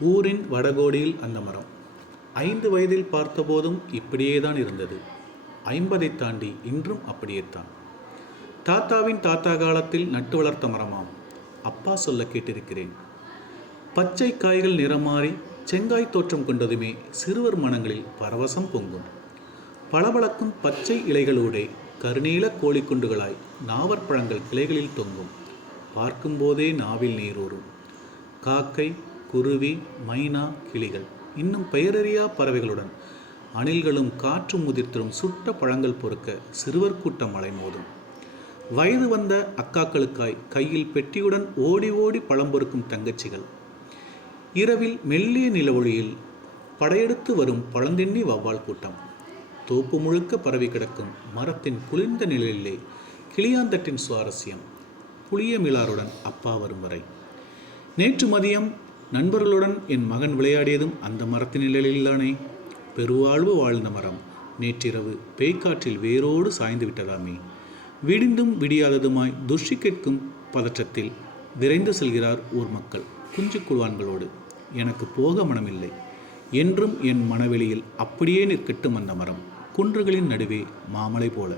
ஊரின் வடகோடியில் அந்த மரம். ஐந்து வயதில் பார்த்தபோதும் இப்படியே தான் இருந்தது. ஐம்பதை தாண்டி இன்றும் அப்படியே தான் தாத்தாவின் தாத்தா காலத்தில் நட்டு வளர்த்த மரமாம். அப்பா சொல்ல கேட்டிருக்கிறேன். பச்சை காய்கள் நிறம் மாறி செங்காய் தோற்றம் கொண்டதுமே சிறுவர் மனங்களில் பரவசம் பொங்கும். பளபளக்கும் பச்சை இலைகளோடே கருநீல கோழிக்குண்டுகளாய் நாவற்பழங்கள் கிளைகளில் தொங்கும். பார்க்கும்போதே நாவில் நீரூறும் காக்கை குருவி மைனா கிளிகள். இன்னும் பெயரறியா பறவைகளுடன் அணில்களும் காற்று முதிர்த்தரும் சுட்ட பழங்கள் பொறுக்க சிறுவர் கூட்டம் அலைமோதும் வயது வந்த அக்காக்களுக்காய் கையில் பெட்டியுடன் ஓடி ஓடி பழம் பொறுக்கும் தங்கச்சிகள். இரவில் மெல்லிய நிலவொளியில் படையெடுத்து வரும் பழந்திண்ணி வவ்வால் கூட்டம். தோப்பு முழுக்க பரவி கிடக்கும் மரத்தின் குளிர்ந்த நிழலிலே கிளியாந்தட்டின் சுவாரஸ்யம். புளிய மிளாருடன் அப்பா வரும் வரை. நேற்று மதியம் நண்பர்களுடன் என் மகன் விளையாடியதும் அந்த மரத்தின் நிழலில்தானே? பெருவாழ்வு வாழ்ந்த மரம். நேற்றிரவு பேய்க்காற்றில் வேரோடு சாய்ந்து விட்டதாமே. விடிந்தும் விடியாததுமாய் துஷி கேட்கும் பதற்றத்தில் விரைந்து செல்கிறார் ஊர் மக்கள் குஞ்சு குழுவான்களோடு எனக்கு போக மனமில்லை. என்றும் என் மனவெளியில் அப்படியே நிற்கட்டும் அந்த மரம். குன்றுகளின் நடுவே மாமலை போல.